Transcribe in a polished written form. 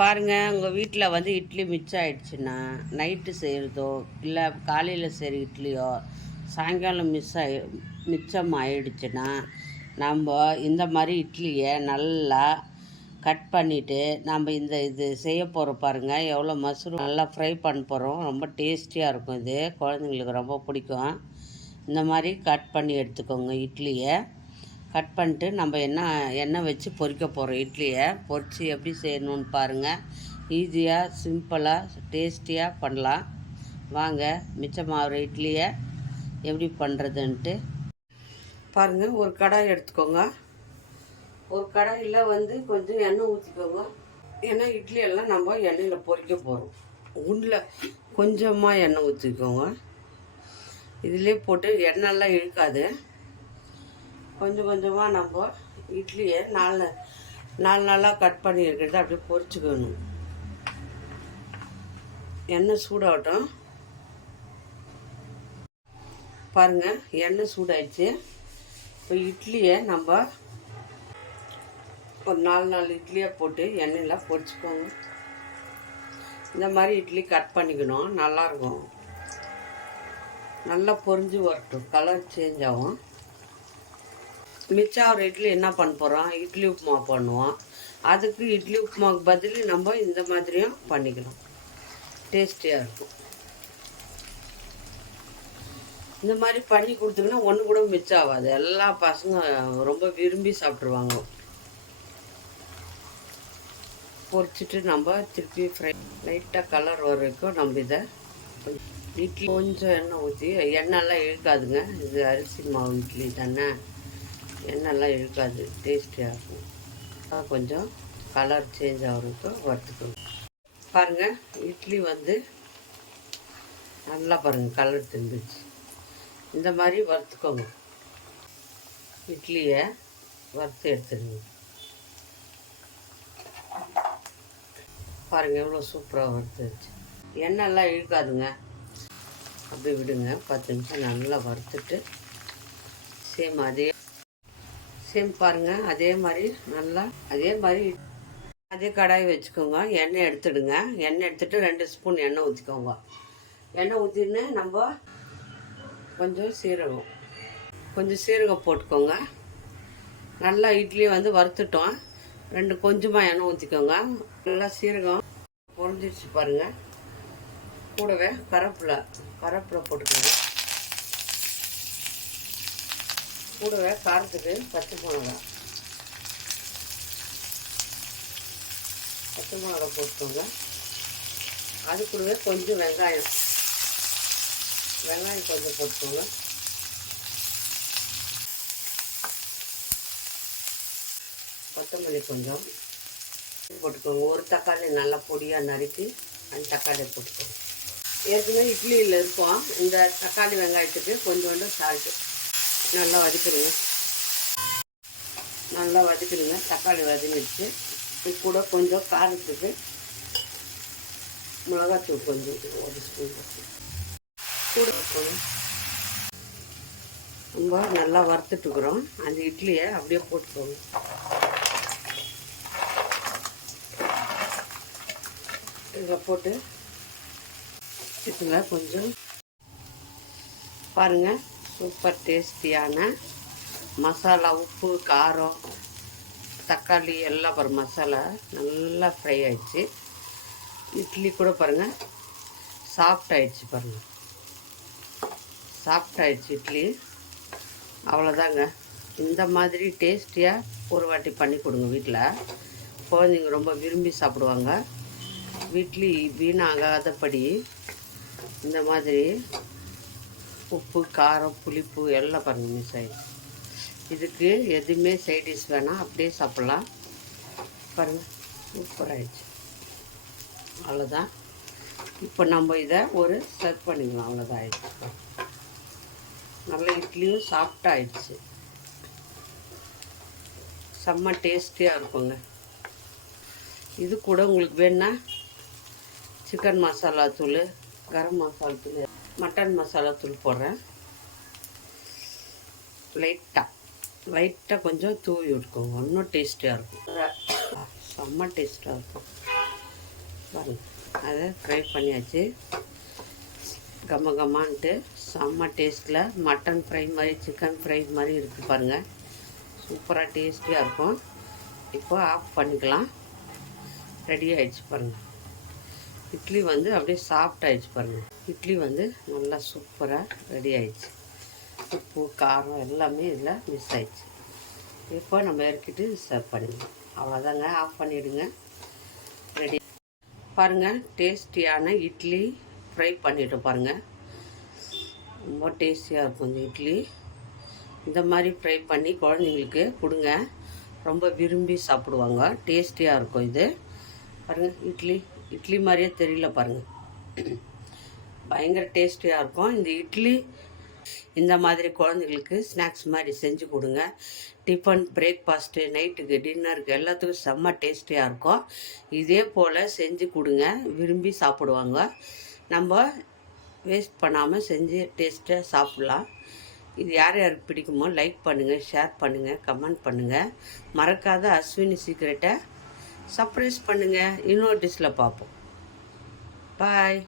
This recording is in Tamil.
பாருங்கள், உங்கள் வீட்டில் வந்து இட்லி மிச்சம் ஆயிடுச்சுன்னா நைட்டு செய்கிறதோ இல்லை காலையில் செய்கிற இட்லியோ சாயங்காலம் மிச்சம் ஆயிடுச்சுன்னா நம்ம இந்த மாதிரி இட்லியை நல்லா கட் பண்ணிவிட்டு நம்ம இது செய்ய போகிறோம். பாருங்கள், எவ்வளோ மஷ்ரூம் நல்லா ஃப்ரை பண்ண போகிறோம். ரொம்ப டேஸ்டியாக இருக்கும். இது குழந்தைங்களுக்கு ரொம்ப பிடிக்கும். இந்த மாதிரி கட் பண்ணி எடுத்துக்கோங்க. இட்லியை கட் பண்ணிட்டு நம்ம எண்ணெய் வச்சு பொரிக்க போகிறோம். இட்லியை பொரித்து எப்படி செய்யணுன்னு பாருங்கள். ஈஸியாக சிம்பிளாக டேஸ்டியாக பண்ணலாம். வாங்க, மிச்சமாகிற இட்லியை எப்படி பண்ணுறதுன்ட்டு பாருங்கள். ஒரு கடாய் எடுத்துக்கோங்க. ஒரு கடாயில் வந்து கொஞ்சம் எண்ணெய் ஊற்றிக்கோங்க. ஏன்னா இட்லி எல்லாம் நம்ம எண்ணெயில் பொரிக்க போகிறோம். உண்டில் கொஞ்சமாக எண்ணெய் ஊற்றிக்கோங்க. இதிலே போட்டு எண்ணெய்லாம் இழுக்காது. கொஞ்சம் கொஞ்சமாக நம்ம இட்லியை நாலு நாளாக கட் பண்ணி இருக்கிறத அப்படியே பொரிச்சுக்கணும். எண்ணெய் சூடாகட்டும். பாருங்கள், எண்ணெய் சூடாயிடுச்சு. இப்போ இட்லியை நம்ம ஒரு நாலு இட்லியை போட்டு எண்ணெயில் பொரிச்சுக்கோங்க. இந்த மாதிரி இட்லி கட் பண்ணிக்கணும். நல்லாயிருக்கும். நல்லா பொரிஞ்சு வரட்டும். கலர் சேஞ்ச் ஆகும். மிச்சம் ஒரு இட்லி என்ன பண்ண போகிறோம்? இட்லி உப்புமா பண்ணுவோம். அதுக்கு இட்லி உப்புமாவுக்கு பதில் நம்ம இந்த மாதிரியும் பண்ணிக்கலாம். டேஸ்டியாக இருக்கும். இந்த மாதிரி பண்ணி கொடுத்தீங்கன்னா ஒன்று கூட மிச்சம் ஆகாது. எல்லா பசங்க ரொம்ப விரும்பி சாப்பிட்ருவாங்க. பொரிச்சிட்டு நம்ம திருப்பி ஃப்ரை லைட்டாக கலர் வர வரைக்கும் நம்ம இதை இட்லி கொஞ்சம் எண்ணெய் ஊற்றி, எண்ணெய்லாம் இழுக்காதுங்க. இது அரிசி மாவு இட்லி தானே, எண்ணெய்லாம் இழுக்காது. டேஸ்டியாக இருக்கும். கொஞ்சம் கலர் சேஞ்ச் ஆகிறதுக்கும் வறுத்துக்கணும். பாருங்கள், இட்லி வந்து நல்லா பாருங்கள் கலர் தெரிஞ்சிச்சு. இந்த மாதிரி வறுத்துக்கோங்க. இட்லியை வறுத்து எடுத்துடுங்க. பாருங்கள், எவ்வளோ சூப்பராக வறுத்துச்சு. எண்ணெய்லாம் இழுக்காதுங்க. அப்படி விடுங்க. 10 நிமிஷம் நல்லா வறுத்துட்டு சேம் பாருங்கள். அதே மாதிரி அதே கடாய் வச்சுக்கோங்க. எண்ணெய் எடுத்துடுங்க. எண்ணெய் எடுத்துகிட்டு 2 ஸ்பூன் எண்ணெய் ஊற்றிக்கோங்க. எண்ணெய் ஊற்றின்னு நம்ம கொஞ்சம் சீரகம் போட்டுக்கோங்க. நல்லா இட்லி வந்து வறுத்துட்டோம். கொஞ்சமாக எண்ணெய் ஊற்றிக்கோங்க. நல்லா சீரகம் பொரிஞ்சிடுச்சு பாருங்கள். கூடவே கருவேப்பிலை போட்டுக்கோங்க. கூடவே காரத்துக்கு பச்சை மிளகா போட்டுக்கோங்க. அது கூடவே கொஞ்சம் வெங்காயம் கொஞ்சம் போட்டுக்கோங்க. கொத்தமல்லி கொஞ்சம் போட்டுக்கோங்க. ஒரு தக்காளி நல்லா பொடியாக நறுக்கி அந்த தக்காளியை போட்டுக்கோங்க. ஏற்கனவே இட்லியில் இருக்கும். இந்த தக்காளி வெங்காயத்துக்கு கொஞ்சோண்டு சால்ட்டு நல்லா வதக்கிடுங்க. தக்காளி வதங்கிடுச்சு. இது கூட கொஞ்சம் காரத்துக்கு மிளகாத்தூள் கொஞ்சம் 1 ஸ்பூன் கூட ரொம்ப நல்லா வறுத்துட்டுக்கிறோம். அந்த இட்லியை அப்படியே போட்டுக்கோங்க. இதில் போட்டு இதில் கொஞ்சம் பாருங்கள், சூப்பர் டேஸ்டியான மசாலா, உப்பு, காரம், தக்காளி எல்லாம் பாருங்கள். மசாலா நல்லா ஃப்ரை ஆயிடுச்சு. இட்லி கூட பாருங்கள் சாஃப்ட் ஆயிடுச்சு. பாருங்கள், சாஃப்ட் ஆயிடுச்சு இட்லி. அவ்வளோதாங்க. இந்த மாதிரி டேஸ்டியாக ஒரு வாட்டி பண்ணி கொடுங்க. வீட்டில் குழந்தைங்க ரொம்ப விரும்பி சாப்பிடுவாங்க. இட்லி வீணாகாதபடி இந்த மாதிரி உப்பு, காரம், புளிப்பு எல்லாம் பாருங்கள் மிஸ் ஆகிடுச்சு. இதுக்கு எதுவுமே சைடிஷ் வேணாம், அப்படியே சாப்பிட்லாம். பாருங்கள், சூப்பராகிடுச்சு. அவ்வளோதான். இப்போ நம்ம இதை ஒரு சர்வ் பண்ணிக்கலாம். அவ்வளோதான் ஆயிடுச்சு. நல்ல இட்லியும் சாஃப்டாக ஆயிடுச்சு. செம்ம டேஸ்டியாக இருக்குங்க. இது கூட உங்களுக்கு வேணுன்னா சிக்கன் மசாலா தூள், கரம் மசாலா தூள், மட்டன் மசாலா தூள் போடுறேன். லைட்டாக கொஞ்சம் தூவி விட்டுக்கோங்க. இன்னும் டேஸ்டியாக இருக்கும். செம்ம டேஸ்ட்டாக இருக்கும். பாருங்கள், அதை ஃப்ரை பண்ணியாச்சு. கம்ம கம்மான்ட்டு செம்ம டேஸ்ட்டில் மட்டன் ஃப்ரை மாதிரி சிக்கன் ஃப்ரை மாதிரி இருக்குது பாருங்கள். சூப்பராக டேஸ்டியாக இருக்கும். இப்போ ஆஃப் பண்ணிக்கலாம். ரெடி ஆகிடுச்சு பாருங்கள். இட்லி வந்து அப்படியே சாஃப்ட் ஆகிடுச்சு பாருங்கள். இட்லி வந்து நல்லா சூப்பராக ரெடி ஆகிடுச்சு. உப்பு காரம் எல்லாமே இதில் மிஸ் ஆகிடுச்சு. இப்போ நம்ம இறக்கிட்டு சர்வ் பண்ணிடலாம். அவ்வளோதாங்க, ஆஃப் பண்ணிவிடுங்க. ரெடி பாருங்கள். டேஸ்டியான இட்லி ஃப்ரை பண்ணிவிட்டு பாருங்கள். ரொம்ப டேஸ்டியாக இருக்கும் இந்த இட்லி. இந்த மாதிரி ஃப்ரை பண்ணி குழந்தைங்களுக்கு கொடுங்க, ரொம்ப விரும்பி சாப்பிடுவாங்க. டேஸ்டியாக இருக்கும் இது. பாருங்கள், இட்லி மாதிரியே தெரியல பாருங்கள். பயங்கர டேஸ்டியாக இருக்கும் இந்த இட்லி. இந்த மாதிரி குழந்தைங்களுக்கு ஸ்நாக்ஸ் மாதிரி செஞ்சு கொடுங்க. டிஃபன், பிரேக்ஃபாஸ்ட்டு, நைட்டுக்கு, டின்னருக்கு எல்லாத்துக்கும் செம்ம டேஸ்டியாக இருக்கும். இதே போல் செஞ்சு கொடுங்க, விரும்பி சாப்பிடுவாங்க. நம்ம வேஸ்ட் பண்ணாமல் செஞ்சு டேஸ்ட்டாக சாப்பிட்லாம். இது யார் யாருக்கு பிடிக்குமோ லைக் பண்ணுங்கள், ஷேர் பண்ணுங்கள், கமெண்ட் பண்ணுங்கள். மறக்காத அஸ்வினி சீக்ரெட்டை சர்ப்ரைஸ் பண்ணுங்கள். இன்னொரு டிஷ்ஷில் பார்ப்போம். பாய்.